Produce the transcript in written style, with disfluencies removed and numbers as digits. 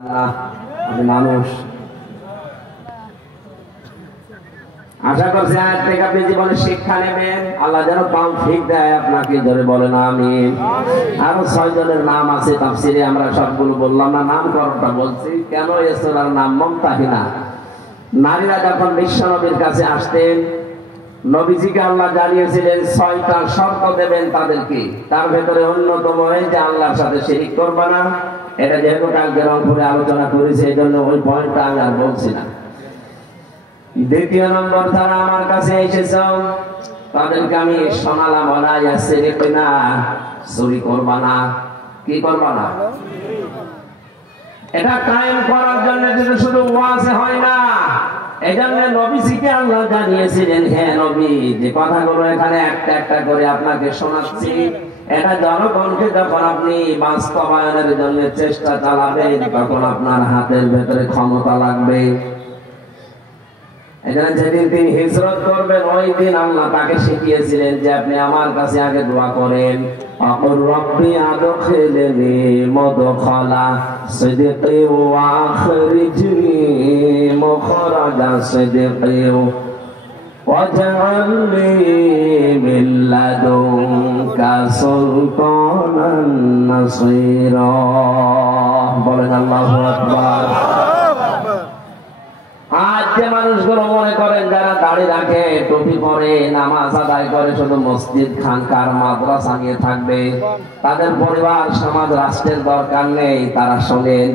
আমি মানুষ আশা করছি আজ থেকে আপনি জীবনে শিক্ষা নেবেন। আল্লাহ যেন তৌফিক দেয় আপনাকে। ধরে বলেন আমিন। আরো 6 জনের নাম আছে তাফসিরে, আমরা সবগুলো বললাম না, নামকরণটা বলছি। কেন এই সূরার নাম মুমতাহিনা? নারীরা যখন বিশ্ব নবীর কাছে আসতেন, নবীজিকে আল্লাহ জানিয়েছিলেন 6টা শর্ত দেবেন তাদেরকে। তার ভেতরে অন্যতম যে আল্লাহর সাথে শিরিক করবে না। এটা যেহেতু কালকে রংপুরে আলোচনা করেছে, এই জন্য ওই পয়েন্টটা আমি আর বলছি না। দ্বিতীয় নম্বর, যারা আমার কাছে এসেছ তাদেরকে আমি শোনালাম না, চুরি করবা না। কি করবা না? এটা কায়েম করার জন্য শুধু ওয়াজে হয় না। এজন্য নবীজিকে আল্লাহ জানিয়েছিলেন, হ্যাঁ নবী, যে কথাগুলো এখানে একটা একটা করে আপনাকে শোনাচ্ছি, এটা জনগণকে যখন আপনি বাস্তবায়নের জন্য চেষ্টা চালাবেন, তখন আপনার হাতের ভেতরে ক্ষমতা লাগবে। এজন্য যেদিন তিনি হিজরত করবেন, ওই দিন আল্লাহ তাকে শিখিয়েছিলেন যে আপনি আমার কাছে আগে দোয়া করেন, আকুর রব্বি আদখিলনি মুদখালা সিদকি ওয়া আখরিজনি মুখরাজা সিদকি ওয়াজআলনি মিন লাদুনকা সুলতানান নাসীরা। বলেন আল্লাহু আকবার। আজ যে মানুষগুলো মনে করেন যারা দাড়ি রাখে, টুপি পরে, নামাজ আদায় করে, শুধু মসজিদ খানকার মাদ্রাসা নিয়ে থাকবে, তাদের পরিবার সমাজ রাষ্ট্রের দরকার নেই। তারা শোনেন